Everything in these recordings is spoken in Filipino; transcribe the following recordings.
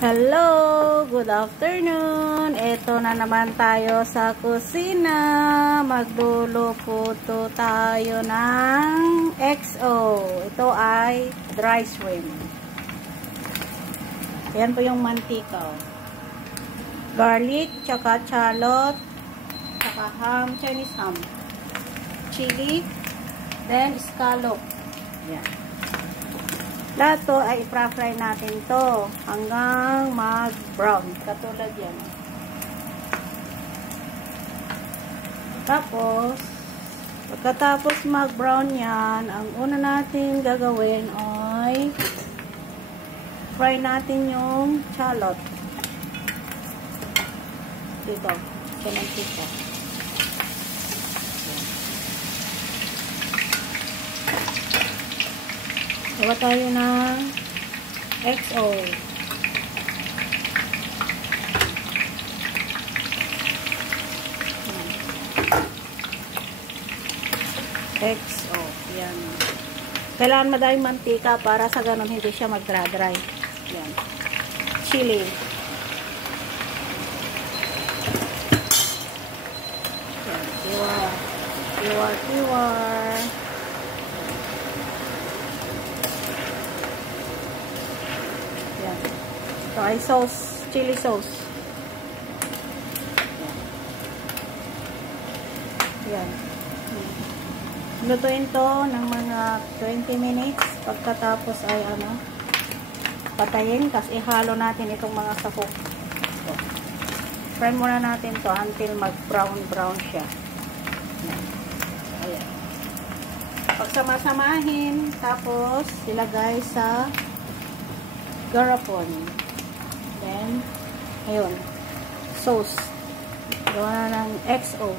Hello! Good afternoon! Ito na naman tayo sa kusina. Magluluto tayo ng XO. Ito ay dry shrimp. Ayan po yung mantika. Garlic, tsaka shallot, tsaka ham, Chinese ham. Chili, then scallop. Ayan. Lahat to ay i-fry natin to hanggang mag-brown. Katulad yan. Tapos, pagkatapos mag-brown yan, ang una natin gagawin ay fry natin yung shallot. Dito. Ganun dito. Gawa tayo ng XO. XO. Yan. Kailangan madaming mantika para sa ganun hindi siya mag-dry. Yan. Chili. Yan. Tiwar. Ito ay sauce, chili sauce. Yan. Lutuin to ng mga 20 minutes. Pagkatapos ay patayin. Kasi ihalo natin itong mga sahog. So, fry muna natin to until mag-brown siya. Yan. Ayan. Pagsama-samahin, tapos ilagay sa garapon. Then, ayun, sauce. Gawa na ng XO.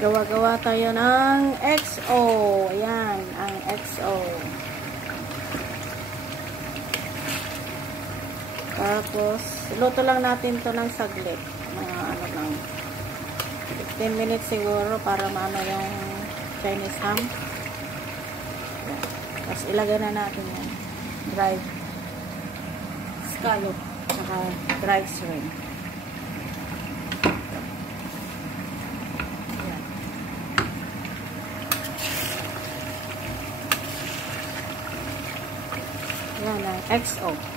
Gawa tayo ng XO. Ayan, ang XO. Tapos, luto lang natin to ng saglit. Mga lang, 15 minutes siguro para maano yung Chinese ham. Tapos, ilagay na natin yan. Dried scallop saka dry shrimp. Ayan. Yan ang XO.